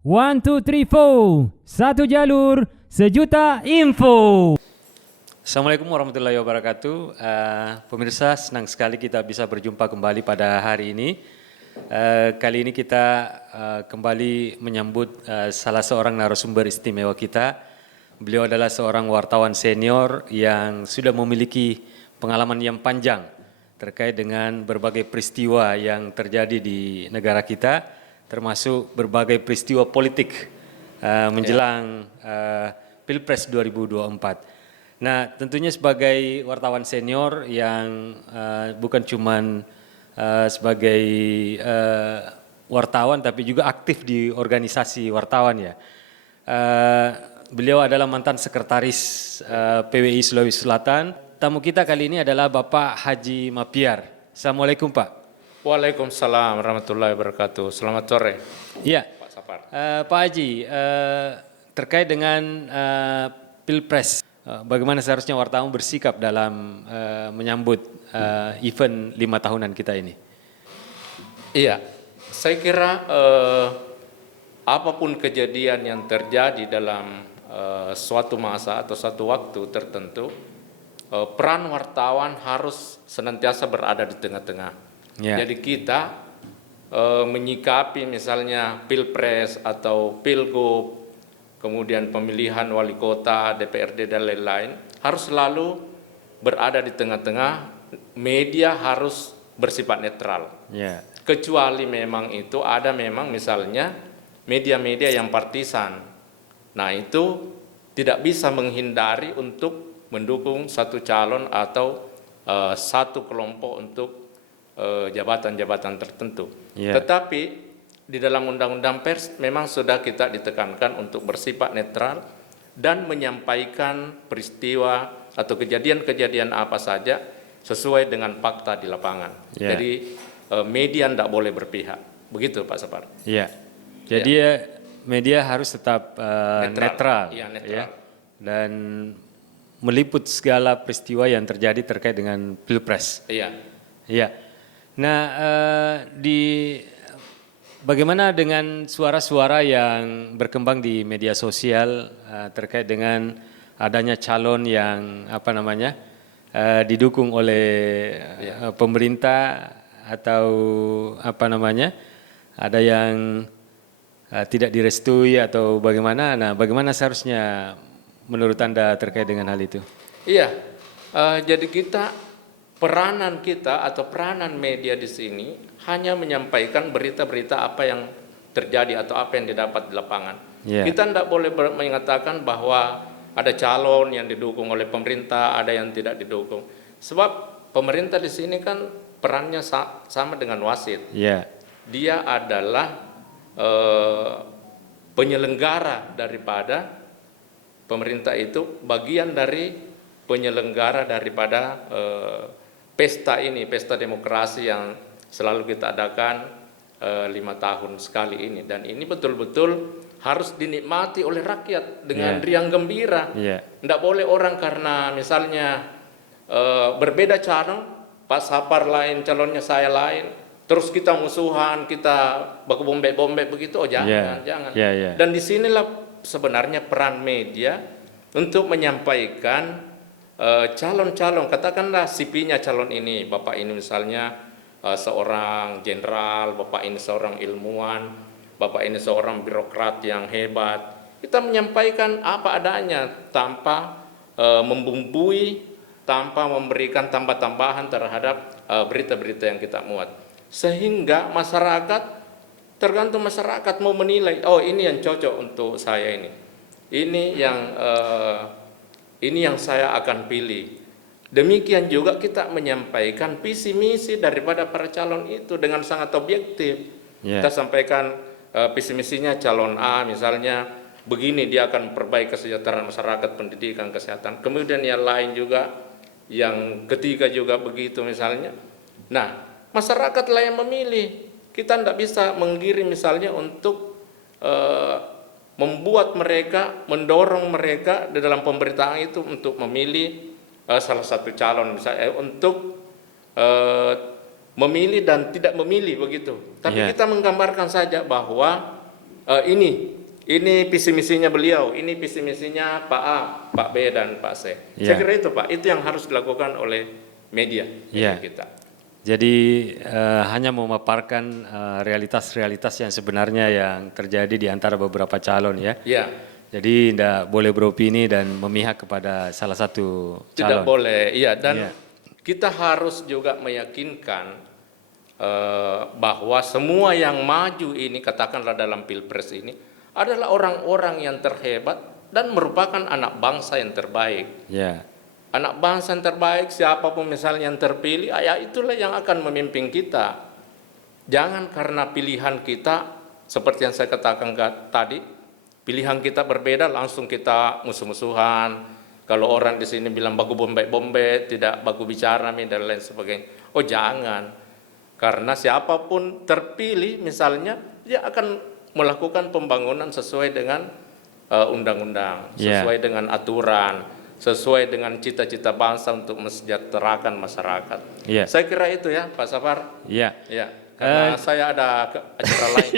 One, two, three, four. Satu jalur, sejuta info. Assalamualaikum warahmatullahi wabarakatuh. Pemirsa, senang sekali kita bisa berjumpa kembali pada hari ini. Kali ini kita kembali menyambut salah seorang narasumber istimewa kita. Beliau adalah seorang wartawan senior yang sudah memiliki pengalaman yang panjang terkait dengan berbagai peristiwa yang terjadi di negara kita, termasuk berbagai peristiwa politik menjelang Pilpres 2024. Nah, tentunya sebagai wartawan senior yang bukan cuman sebagai wartawan tapi juga aktif di organisasi wartawan ya. Beliau adalah mantan sekretaris PWI Sulawesi Selatan. Tamu kita kali ini adalah Bapak Haji Mapiar. Assalamualaikum Pak. Waalaikumsalam warahmatullahi wabarakatuh. Selamat sore. Iya. Pak Sapar. Pak Haji, terkait dengan Pilpres, bagaimana seharusnya wartawan bersikap dalam menyambut event 5 tahunan kita ini? Iya, saya kira apapun kejadian yang terjadi dalam suatu masa atau suatu waktu tertentu, peran wartawan harus senantiasa berada di tengah-tengah. Ya. Jadi kita menyikapi misalnya Pilpres atau Pilgub, kemudian pemilihan wali kota, DPRD dan lain-lain, harus selalu berada di tengah-tengah. Media harus bersifat netral. Ya. Kecuali memang itu ada memang misalnya media-media yang partisan. Nah itu tidak bisa menghindari untuk mendukung satu calon atau satu kelompok untuk jabatan-jabatan tertentu. Yeah. Tetapi di dalam undang-undang pers memang sudah kita ditekankan untuk bersifat netral dan menyampaikan peristiwa atau kejadian-kejadian apa saja sesuai dengan fakta di lapangan. Yeah. Jadi media tidak boleh berpihak. Begitu Pak Sapar. Iya. Jadi media harus tetap netral. Iya, netral. Ya. Dan meliput segala peristiwa yang terjadi terkait dengan Pilpres. Iya. Iya. Nah, bagaimana dengan suara-suara yang berkembang di media sosial terkait dengan adanya calon yang didukung oleh pemerintah atau ada yang tidak direstui atau bagaimana? Nah, bagaimana seharusnya menurut Anda terkait dengan hal itu? Iya. Jadi peranan kita atau peranan media di sini hanya menyampaikan berita-berita apa yang terjadi atau apa yang didapat di lapangan. Yeah. Kita tidak boleh mengatakan bahwa ada calon yang didukung oleh pemerintah, ada yang tidak didukung. Sebab pemerintah di sini kan perannya sama dengan wasit. Yeah. Dia adalah penyelenggara daripada pemerintah itu, bagian dari penyelenggara daripada pesta ini, pesta demokrasi yang selalu kita adakan 5 tahun sekali ini. Dan ini betul-betul harus dinikmati oleh rakyat dengan riang gembira. Tidak boleh orang karena misalnya berbeda calon, Pak Sapar lain, calonnya saya lain, terus kita musuhan, kita baku bombek-bombek begitu, jangan. Dan disinilah sebenarnya peran media untuk menyampaikan calon-calon, katakanlah CV-nya calon ini, Bapak ini misalnya seorang jenderal, Bapak ini seorang ilmuwan, Bapak ini seorang birokrat yang hebat. Kita menyampaikan apa adanya tanpa membumbui, tanpa memberikan tambah-tambahan terhadap berita-berita yang kita muat. Sehingga masyarakat, tergantung masyarakat mau menilai, oh ini yang cocok untuk saya ini. Ini yang saya akan pilih. Demikian juga kita menyampaikan visi misi daripada para calon itu dengan sangat objektif. Kita sampaikan visi misinya calon A misalnya begini, dia akan perbaiki kesejahteraan masyarakat, pendidikan, kesehatan. Kemudian yang lain juga, yang ketiga juga begitu misalnya. Nah, masyarakatlah yang memilih. Kita tidak bisa menggiring misalnya untuk membuat mereka, mendorong mereka di dalam pemberitaan itu untuk memilih salah satu calon, misalnya untuk memilih dan tidak memilih begitu. Tapi kita menggambarkan saja bahwa ini visi misinya beliau, ini visi misinya Pak A, Pak B dan Pak C. Saya kira itu Pak, itu yang harus dilakukan oleh media kita. Jadi hanya memaparkan realitas-realitas yang sebenarnya yang terjadi di antara beberapa calon ya. Iya. Jadi tidak boleh beropini dan memihak kepada salah satu calon. Tidak boleh, iya. Dan kita harus juga meyakinkan bahwa semua yang maju ini, katakanlah dalam Pilpres ini, adalah orang-orang yang terhebat dan merupakan anak bangsa yang terbaik. Ya. Anak bangsa yang terbaik, siapapun misalnya yang terpilih, ya itulah yang akan memimpin kita. Jangan karena pilihan kita, seperti yang saya katakan tadi, pilihan kita berbeda, langsung kita musuh-musuhan. Kalau orang di sini bilang baku bombe, tidak baku bicara, dan lain sebagainya. Oh jangan, karena siapapun terpilih misalnya, dia akan melakukan pembangunan sesuai dengan undang-undang, sesuai dengan aturan, sesuai dengan cita-cita bangsa untuk mensejahterakan masyarakat. Saya kira itu ya Pak Safar. Iya. Karena saya ada acara lain.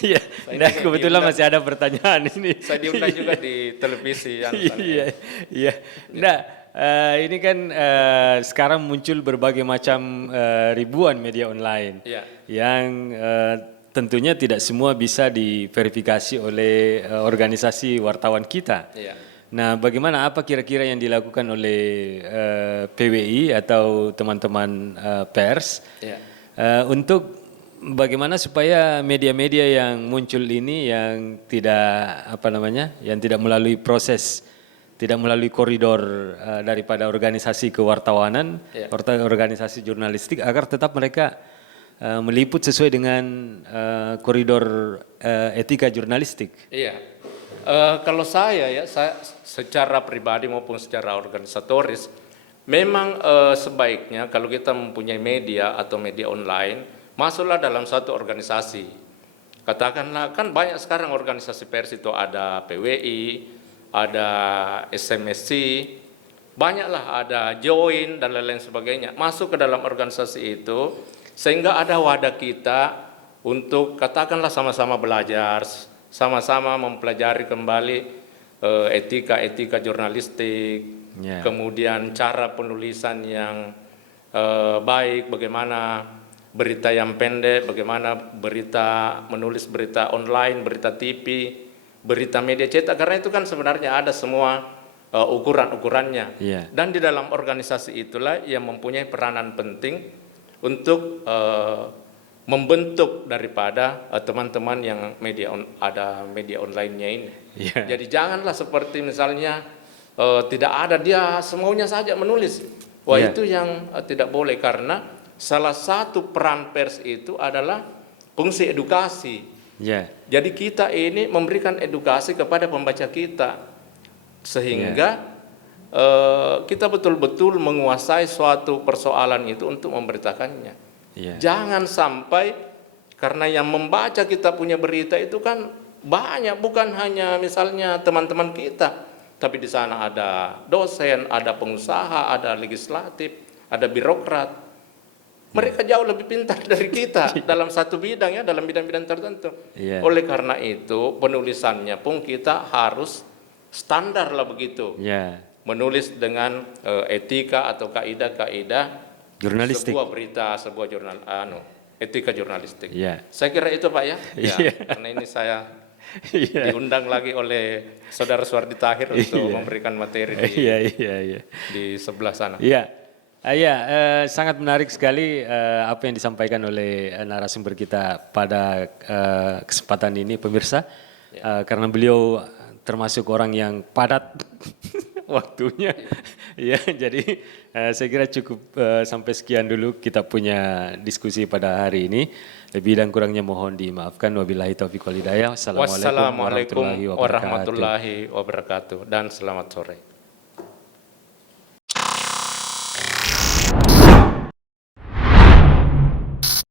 Iya. Nah, kebetulan masih ada pertanyaan ini. Saya diundang juga di televisi. Iya. Nah, ini kan sekarang muncul berbagai macam ribuan media online yang tentunya tidak semua bisa diverifikasi oleh organisasi wartawan kita. Nah, bagaimana apa kira-kira yang dilakukan oleh PWI atau teman-teman pers untuk bagaimana supaya media-media yang muncul ini yang tidak yang tidak melalui proses, tidak melalui koridor daripada organisasi kewartawanan, organisasi jurnalistik, agar tetap mereka meliput sesuai dengan koridor etika jurnalistik. Iya. Kalau saya secara pribadi maupun secara organisatoris, memang sebaiknya kalau kita mempunyai media atau media online, masuklah dalam satu organisasi. Katakanlah, kan banyak sekarang organisasi pers itu, ada PWI, ada SMSC, banyaklah, ada Join dan lain-lain sebagainya. Masuk ke dalam organisasi itu, sehingga ada wadah kita untuk katakanlah sama-sama belajar, sama-sama mempelajari kembali etika jurnalistik, kemudian cara penulisan yang baik, bagaimana berita yang pendek, bagaimana menulis berita online, berita TV, berita media cetak, karena itu kan sebenarnya ada semua ukuran-ukurannya. Dan di dalam organisasi itulah yang mempunyai peranan penting untuk membentuk daripada teman-teman yang ada media online-nya ini. Jadi janganlah seperti misalnya tidak ada, dia semaunya saja menulis. Wah itu yang tidak boleh, karena salah satu peran pers itu adalah fungsi edukasi. Jadi kita ini memberikan edukasi kepada pembaca kita, sehingga kita betul-betul menguasai suatu persoalan itu untuk memberitakannya. Jangan sampai karena yang membaca kita punya berita itu kan banyak, bukan hanya misalnya teman-teman kita, tapi di sana ada dosen, ada pengusaha, ada legislatif, ada birokrat. Mereka jauh lebih pintar dari kita dalam satu bidang, dalam bidang-bidang tertentu. Oleh karena itu penulisannya pun kita harus standar lah begitu. Menulis dengan etika atau kaidah-kaidah jurnalistik, sebuah berita, sebuah jurnal, etika jurnalistik. Saya kira itu Pak ya. Karena ini saya diundang lagi oleh Saudara Suwardi Tahir untuk memberikan materi di sebelah sana. Sangat menarik sekali apa yang disampaikan oleh narasumber kita pada kesempatan ini, pemirsa, karena beliau termasuk orang yang padat waktunya. Jadi saya kira cukup sampai sekian dulu kita punya diskusi pada hari ini. Lebih dan kurangnya mohon dimaafkan. Wabillahi taufiq wal hidayah. Wassalamualaikum warahmatullahi wabarakatuh dan selamat sore.